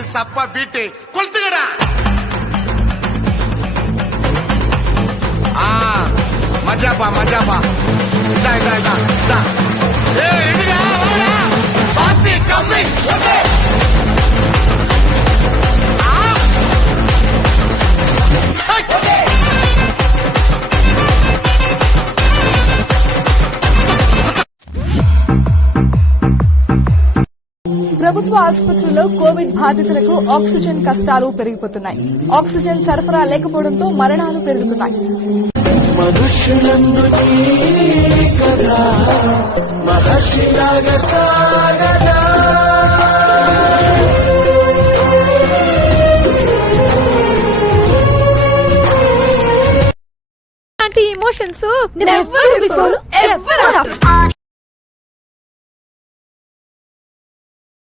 ఇది సప్ప బీటే కొలుతుగడా మజాపా మజాపా ఇదా ఇదా ఇదా ఇదా ఏ రెడీగా వాడా పార్టీ కమింగ్ ఓకే ప్రభుత్వ ఆసుపత్రుల్లో కోవిడ్ బాధితులకు ఆక్సిజన్ కష్టాలు పెరిగిపోతున్నాయి. ఆక్సిజన్ సరఫరా లేకపోవడంతో మరణాలు పెరుగుతున్నాయి. Emotions never before ever after.